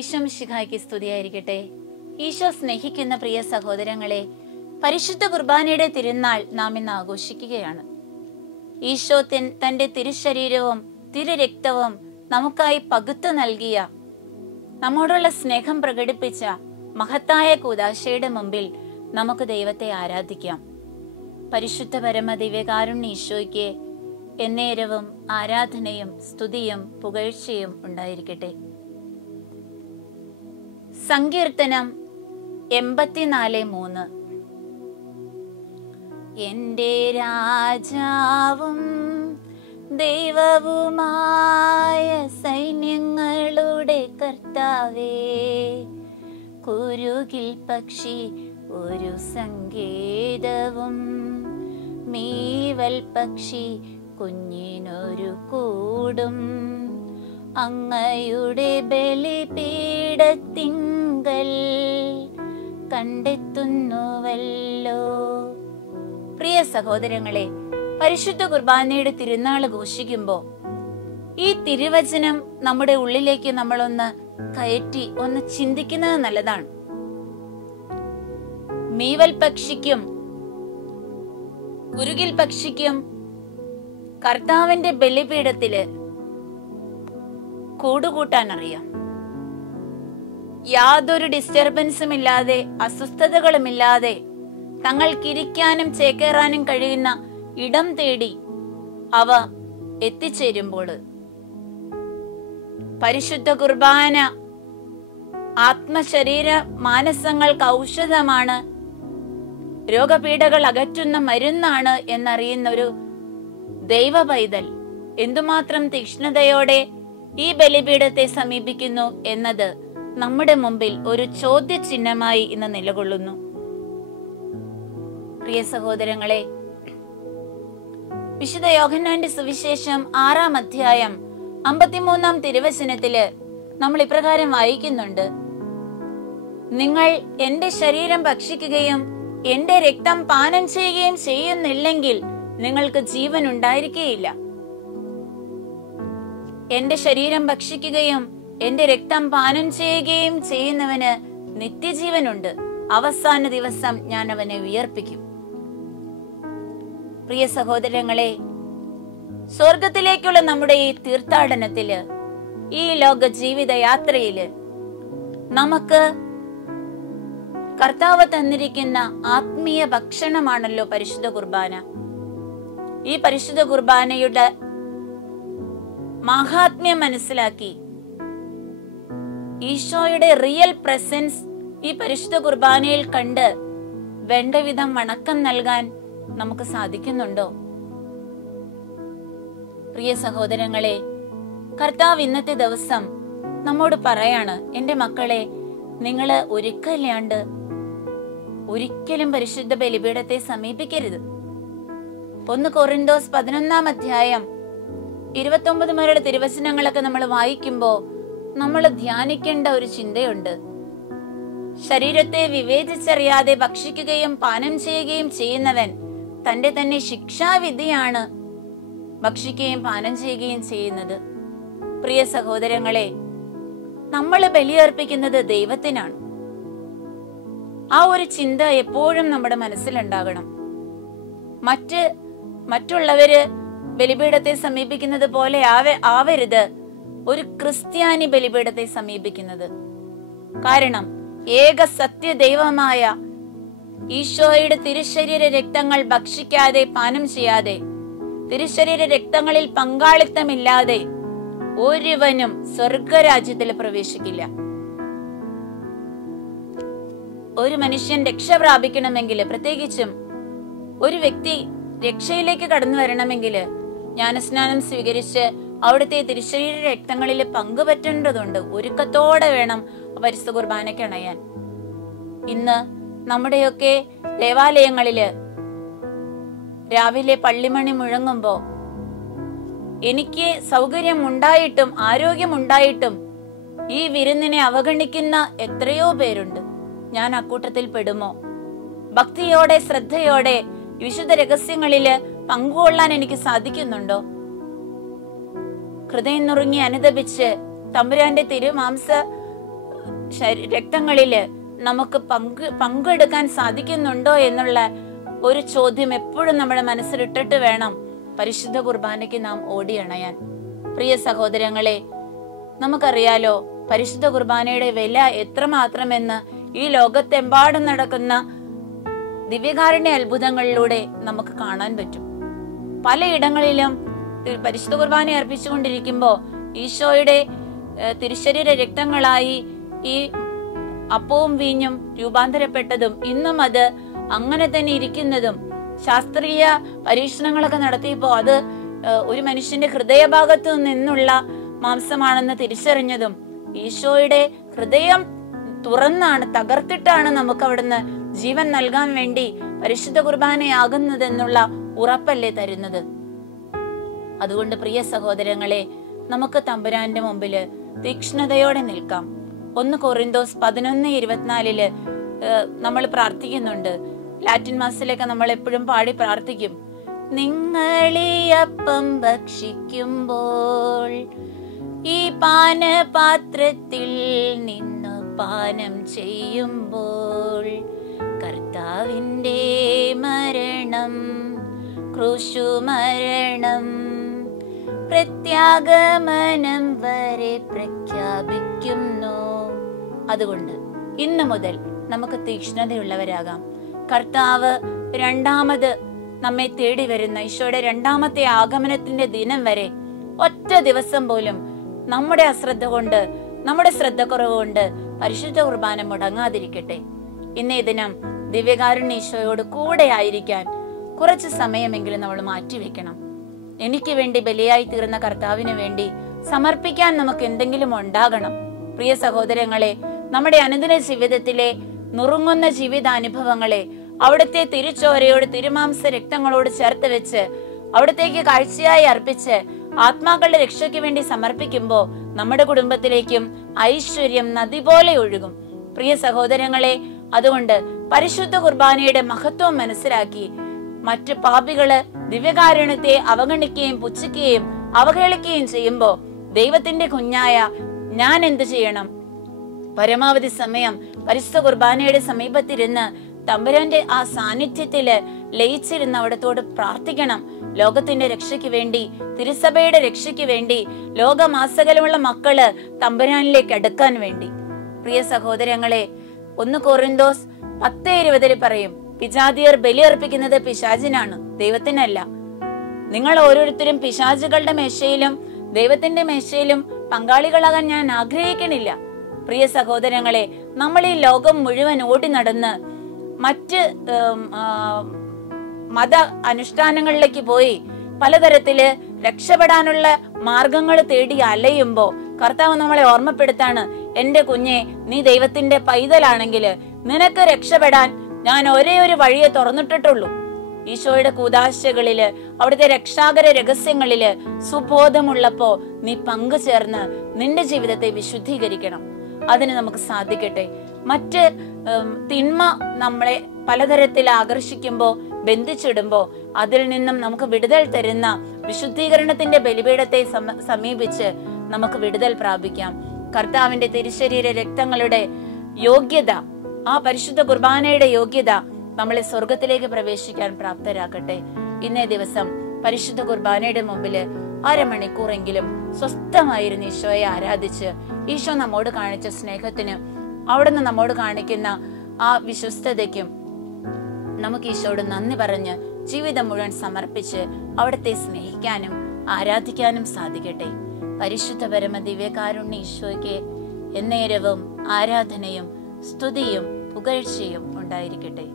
ഈശോ മിശിഹായ്ക്ക് സ്തുതിയായിരിക്കട്ടെ. ഈശോ സ്നേഹിക്കുന്ന പ്രിയ സഹോദരങ്ങളെ, പരിശുദ്ധ കുർബാനയുടെ തിരുനാൾ നാം ഇന്ന് ആഘോഷിക്കുകയാണ്. ഈശോ തന്റെ തിരുശരീരവും തിരുരക്തവും നമുക്കായി പകുത്തു നൽകിയ, നമ്മോടുള്ള സ്നേഹം പ്രകടിപ്പിച്ച മഹത്തായ കൂദാശയുടെ മുമ്പിൽ നമുക്ക് ദൈവത്തെ ആരാധിക്കാം. പരിശുദ്ധ പരമ ദിവ്യകാരുണ്യ ഈശോയ്ക്ക് എന്നേരവും ആരാധനയും സ്തുതിയും പുകഴ്ചയും ഉണ്ടായിരിക്കട്ടെ. സങ്കീർത്തനം 84:3. എന്റെ രാജാവും ദൈവവുമായ സൈന്യങ്ങളുടെ കർത്താവേ, കുരുകിൽ പക്ഷി ഒരു സങ്കേതവും മീവൽ പക്ഷി കുഞ്ഞിനൊരു കൂടും അങ്ങയുടെ ബലിപീഠത്തിങ്കൽ കണ്ടെത്തുന്നുവല്ലോ. പ്രിയ സഹോദരങ്ങളെ, പരിശുദ്ധ കുർബാനയുടെ തിരുനാൾ ഘോഷിക്കുമ്പോൾ ഈ തിരുവചനം നമ്മുടെ ഉള്ളിലേക്ക് നമ്മളൊന്ന് കയറ്റി ഒന്ന് ചിന്തിക്കുന്നത് നല്ലതാണ്. മീവൽ പക്ഷിക്കും കുരുകിൽ പക്ഷിക്കും കർത്താവിന്റെ ബലിപീഠത്തില് കൂടുകൂട്ടാൻ അറിയാം. യാതൊരു ഡിസ്റ്റർബൻസും ഇല്ലാതെ, അസ്വസ്ഥതകളുമില്ലാതെ തങ്ങൾക്കിരിക്കാനും ചേക്കേറാനും കഴിയുന്ന ഇടം തേടി അവ എത്തിച്ചേരുമ്പോൾ പരിശുദ്ധ കുർബാന ആത്മശരീര മാനസങ്ങൾക്ക് ഔഷധമാണ്, രോഗപീഠകൾ അകറ്റുന്ന മരുന്നാണ് എന്നറിയുന്ന ഒരു ദൈവ പൈതൽ എന്തുമാത്രം തീക്ഷ്ണതയോടെ ഈ ബലിപീഠത്തെ സമീപിക്കുന്നു എന്നത് നമ്മുടെ മുമ്പിൽ ഒരു ചോദ്യചിഹ്നമായി ഇന്ന് നിലകൊള്ളുന്നു. പ്രിയ സഹോദരങ്ങളെ, വിശുദ്ധ യോഹന്നാന്റെ സുവിശേഷം 6-ാം അധ്യായം 53-ാം തിരുവചനത്തില് നമ്മൾ ഇപ്രകാരം വായിക്കുന്നുണ്ട്: നിങ്ങൾ എന്റെ ശരീരം ഭക്ഷിക്കുകയും എന്റെ രക്തം പാനം ചെയ്യുകയും ചെയ്യുന്നില്ലെങ്കിൽ നിങ്ങൾക്ക് ജീവൻ ഉണ്ടായിരിക്കുകയില്ല. എന്റെ ശരീരം ഭക്ഷിക്കുകയും എന്റെ രക്തം പാനം ചെയ്യുകയും ചെയ്യുന്നവന് നിത്യജീവനുണ്ട്, അവസാന ദിവസം ഞാൻ അവനെ ഉയർപ്പിക്കും. പ്രിയ സഹോദരങ്ങളെ, സ്വർഗത്തിലേക്കുള്ള നമ്മുടെ ഈ തീർത്ഥാടനത്തില്, ഈ ലോക ജീവിത യാത്രയില് നമുക്ക് കർത്താവ് തന്നിരിക്കുന്ന ആത്മീയ ഭക്ഷണമാണല്ലോ പരിശുദ്ധ കുർബാന. ഈ പരിശുദ്ധ കുർബാനയുടെ മഹാത്മ്യം മനസ്സിലാക്കി ഈശോയുടെ റിയൽ പ്രസൻസ് ഈ പരിശുദ്ധ കുർബാനയിൽ കണ്ട് വേണ്ട വിധം വണക്കം നൽകാൻ നമുക്ക് സാധിക്കുന്നുണ്ടോ? പ്രിയ സഹോദരങ്ങളെ, കർത്താവ് ഇന്നത്തെ ദിവസം നമ്മോട് പറയാണ്, എന്റെ മക്കളെ, നിങ്ങള് ഒരുക്കല്ലാണ്ട് ഒരിക്കലും പരിശുദ്ധ ബലിപീഠത്തെ സമീപിക്കരുത്. 1 കൊറിന്തോസ് 11-ാം അധ്യായം 29 മുതലുള്ള തിരുവചനങ്ങളൊക്കെ നമ്മൾ വായിക്കുമ്പോ നമ്മൾ ധ്യാനിക്കേണ്ട ഒരു ചിന്തയുണ്ട്. ശരീരത്തെ വിവേചിച്ചറിയാതെ ഭക്ഷിക്കുകയും പാനം ചെയ്യുകയും ചെയ്യുന്നവൻ തന്റെ തന്നെ ശിക്ഷാവിധിയാണ് ഭക്ഷിക്കുകയും പാനം ചെയ്യുകയും ചെയ്യുന്നത്. പ്രിയ സഹോദരങ്ങളെ, നമ്മൾ ബലിയർപ്പിക്കുന്നത് ദൈവത്തിനാണ്. ആ ഒരു ചിന്ത എപ്പോഴും നമ്മുടെ മനസ്സിലുണ്ടാകണം. മറ്റുള്ളവര് ബലിപീഠത്തെ സമീപിക്കുന്നത് പോലെ ആവരുത് ഒരു ക്രിസ്ത്യാനി ബലിപീഠത്തെ സമീപിക്കുന്നത്. കാരണം ഏക സത്യദൈവമായ ഈശോയുടെ തിരുശരീര രക്തങ്ങൾ ഭക്ഷിക്കാതെ പാനം ചെയ്യാതെ, തിരുശരീര രക്തങ്ങളിൽ പങ്കാളിത്തമില്ലാതെ ഒരുവനും സ്വർഗരാജ്യത്തിൽ പ്രവേശിക്കില്ല. ഒരു മനുഷ്യൻ രക്ഷ പ്രാപിക്കണമെങ്കിൽ, പ്രത്യേകിച്ചും ഒരു വ്യക്തി രക്ഷയിലേക്ക് കടന്നു വരണമെങ്കിൽ ജ്ഞാനസ്നാനം സ്വീകരിച്ച് അവിടുത്തെ തിരുശരീര രക്തങ്ങളിൽ പങ്കുപറ്റേണ്ടതുണ്ട്. ഒരുക്കത്തോടെ വേണം പരിശുദ്ധ കുർബാനയ്ക്ക് അണയാൻ. ഇന്ന് നമ്മുടെയൊക്കെ ദേവാലയങ്ങളില് രാവിലെ പള്ളിമണി മുഴങ്ങുമ്പോ എനിക്ക് സൗകര്യം ഉണ്ടായിട്ടും ആരോഗ്യമുണ്ടായിട്ടും ഈ വിരുന്നിനെ അവഗണിക്കുന്ന എത്രയോ പേരുണ്ട്. ഞാൻ അക്കൂട്ടത്തിൽ പെടുമോ? ഭക്തിയോടെ ശ്രദ്ധയോടെ വിശുദ്ധ രഹസ്യങ്ങളില് പങ്കുകൊള്ളാൻ എനിക്ക് സാധിക്കുന്നുണ്ടോ? ഹൃദയം നുറുങ്ങി അനുദപിച്ച് തമ്പുരാന്റെ തിരുമാംസ രക്തങ്ങളില് നമുക്ക് പങ്കെടുക്കാൻ സാധിക്കുന്നുണ്ടോ എന്നുള്ള ഒരു ചോദ്യം എപ്പോഴും നമ്മുടെ മനസ്സിലിട്ടിട്ട് വേണം പരിശുദ്ധ കുർബാനയ്ക്ക് നാം ഓടിയണയാൻ. പ്രിയ സഹോദരങ്ങളെ, നമുക്കറിയാലോ പരിശുദ്ധ കുർബാനയുടെ വില എത്രമാത്രമെന്ന് ഈ ലോകത്തെമ്പാടും നടക്കുന്ന ദിവ്യകാരുണ്യ അത്ഭുതങ്ങളിലൂടെ നമുക്ക് കാണാൻ പറ്റും. പലയിടങ്ങളിലും പരിശുദ്ധ കുർബാന അർപ്പിച്ചുകൊണ്ടിരിക്കുമ്പോൾ ഈശോയുടെ തിരുശരീര രക്തങ്ങളായി ഈ അപ്പവും വീഞ്ഞും രൂപാന്തരപ്പെട്ടതും ഇന്നും അത് അങ്ങനെ തന്നെ ഇരിക്കുന്നതും, ശാസ്ത്രീയ പരീക്ഷണങ്ങളൊക്കെ നടത്തിയപ്പോൾ അത് ഒരു മനുഷ്യന്റെ ഹൃദയഭാഗത്തു നിന്നുള്ള മാംസമാണെന്ന് തിരിച്ചറിഞ്ഞതും, ഈശോയുടെ ഹൃദയം തുറന്നാണ്, തകർത്തിട്ടാണ് നമുക്ക് അവിടുന്ന് ജീവൻ നൽകാൻ വേണ്ടി പരിശുദ്ധ കുർബാനയാകുന്നതെന്നുള്ള ഉറപ്പല്ലേ തരുന്നത്. അതുകൊണ്ട് പ്രിയ സഹോദരങ്ങളെ, നമുക്ക് തമ്പുരാന്റെ മുമ്പില് തീക്ഷ്ണതയോടെ നിൽക്കാം. 1 കൊറിന്തോസ് 11:24 നമ്മൾ പ്രാർത്ഥിക്കുന്നുണ്ട്. ലാറ്റിൻ മാസിലൊക്കെ നമ്മൾ എപ്പോഴും പാടി പ്രാർത്ഥിക്കും. നിങ്ങളീ അപ്പം ഭക്ഷിക്കുമ്പോൾ ഈ പാനപാത്രത്തിൽ നിന്ന് പാനം ചെയ്യുമ്പോൾ കർത്താവിന്റെ മരണം, ക്രൂശുമരണം, പ്രത്യാഗമനം വരെ പ്രഖ്യാപിക്കുന്നു. അതുകൊണ്ട് ഇന്നു മുതൽ നമുക്ക് തീക്ഷ്ണതയുള്ളവരാകാം. കർത്താവ് രണ്ടാമത് നമ്മെ തേടി വരുന്ന ഈശോയുടെ രണ്ടാമത്തെ ആഗമനത്തിന്റെ ദിനം വരെ ഒറ്റ ദിവസം പോലും നമ്മുടെ അശ്രദ്ധ കൊണ്ട്, നമ്മുടെ ശ്രദ്ധക്കുറവ് കൊണ്ട് പരിശുദ്ധ കുർബാന മുടങ്ങാതിരിക്കട്ടെ. ഇന്നേ ദിനം ദിവ്യകാരുണ്യ ഈശോയോട് കൂടെ ആയിരിക്കാൻ കുറച്ച് സമയമെങ്കിലും നമ്മൾ മാറ്റിവെക്കണം. എനിക്ക് വേണ്ടി ബലിയായി തീർന്ന കർത്താവിന് വേണ്ടി സമർപ്പിക്കാൻ നമുക്ക് എന്തെങ്കിലും ഉണ്ടാകണം. പ്രിയ സഹോദരങ്ങളെ, നമ്മുടെ അനുദിന ജീവിതത്തിലെ നുറുങ്ങുന്ന ജീവിതാനുഭവങ്ങളെ അവിടുത്തെ തിരുച്ചോരയോട്, തിരുമാംസ രക്തങ്ങളോട് ചേർത്ത് വെച്ച് അവിടത്തേക്ക് കാഴ്ചയായി അർപ്പിച്ച് ആത്മാക്കളുടെ രക്ഷയ്ക്ക് വേണ്ടി സമർപ്പിക്കുമ്പോൾ നമ്മുടെ കുടുംബത്തിലേക്കും ഐശ്വര്യം നദി പോലെ ഒഴുകും. പ്രിയ സഹോദരങ്ങളെ, അതുകൊണ്ട് പരിശുദ്ധ കുർബാനയുടെ മഹത്വം മനസ്സിലാക്കി മറ്റു പാപികള് ദിവ്യകാരുണ്യത്തെ അവഗണിക്കുകയും പുച്ഛിക്കുകയും അവഹേളിക്കുകയും ചെയ്യുമ്പോൾ ദൈവത്തിന്റെ കുഞ്ഞായ ഞാൻ എന്ത് ചെയ്യണം? പരമാവധി സമയം പരിശുദ്ധ കുർബാനയുടെ സമീപത്തിരുന്ന് തമ്പുരാന്റെ ആ സാന്നിധ്യത്തില് ലയിച്ചിരുന്ന് അവിടത്തോട് പ്രാർത്ഥിക്കണം. ലോകത്തിന്റെ രക്ഷയ്ക്ക് വേണ്ടി, തിരുസഭയുടെ രക്ഷയ്ക്ക് വേണ്ടി, ലോകമാസകലമുള്ള മക്കള് തമ്പുരാനിലേക്ക് അടുക്കാൻ വേണ്ടി. പ്രിയ സഹോദരങ്ങളെ, 1 കൊറിന്തോസ് 10:20 പറയും, പിശാചിയർ ബലിയർപ്പിക്കുന്നത് പിശാചിനാണ്, ദൈവത്തിനല്ല. നിങ്ങൾ ഓരോരുത്തരും പിശാചുകളുടെ മേശയിലും ദൈവത്തിന്റെ മേശയിലും പങ്കാളികളാകാൻ ഞാൻ ആഗ്രഹിക്കണില്ല. പ്രിയ സഹോദരങ്ങളെ, നമ്മൾ ഈ ലോകം മുഴുവൻ ഓടി നടന്ന് മറ്റ് മത അനുഷ്ഠാനങ്ങളിലേക്ക് പോയി പലതരത്തില് രക്ഷപ്പെടാനുള്ള മാർഗങ്ങൾ തേടി അലയുമ്പോ കർത്താവ് നമ്മളെ ഓർമ്മപ്പെടുത്താണ്, എന്റെ കുഞ്ഞെ, നീ ദൈവത്തിന്റെ പൈതലാണെങ്കില് നിനക്ക് രക്ഷപ്പെടാൻ ഞാൻ ഒരേ ഒരു വഴിയെ തുറന്നിട്ടിട്ടുള്ളൂ. ഈശോയുടെ കൂദാശകളില്, അവിടുത്തെ രക്ഷാകര രഹസ്യങ്ങളില് സുബോധമുള്ളപ്പോ നീ പങ്കുചേർന്ന് നിന്റെ ജീവിതത്തെ വിശുദ്ധീകരിക്കണം. അതിന് നമുക്ക് സാധിക്കട്ടെ. മറ്റ് തിന്മ നമ്മളെ പലതരത്തിൽ ആകർഷിക്കുമ്പോ, ബന്ധിച്ചിടുമ്പോ അതിൽ നിന്നും നമുക്ക് വിടുതൽ തരുന്ന വിശുദ്ധീകരണത്തിന്റെ ബലിപീഠത്തെ സമീപിച്ച് നമുക്ക് വിടുതൽ പ്രാപിക്കാം. കർത്താവിന്റെ തിരുശരീര രക്തങ്ങളുടെ യോഗ്യത, ആ പരിശുദ്ധ കുർബാനയുടെ യോഗ്യത നമ്മളെ സ്വർഗത്തിലേക്ക് പ്രവേശിക്കാൻ പ്രാപ്തരാക്കട്ടെ. ഇന്നേ ദിവസം പരിശുദ്ധ കുർബാനയുടെ മുമ്പില് അരമണിക്കൂറെങ്കിലും സ്വസ്ഥമായിരുന്ന് ഈശോയെ ആരാധിച്ച് ഈശോ നമ്മോട് കാണിച്ച സ്നേഹത്തിന്, അവിടുന്ന് നമ്മോട് കാണിക്കുന്ന ആ വിശ്വസ്തതയ്ക്കും നമുക്ക് ഈശോയോട് നന്ദി പറഞ്ഞ് ജീവിതം മുഴുവൻ സമർപ്പിച്ച് അവിടുത്തെ സ്നേഹിക്കാനും ആരാധിക്കാനും സാധിക്കട്ടെ. പരിശുദ്ധ പരമ ദിവ്യകാരുണ്യ ഈശോയ്ക്ക് എന്നേരവും ആരാധനയും സ്തുതിയും പുകഴ്ചയും ഉണ്ടായിരിക്കട്ടെ.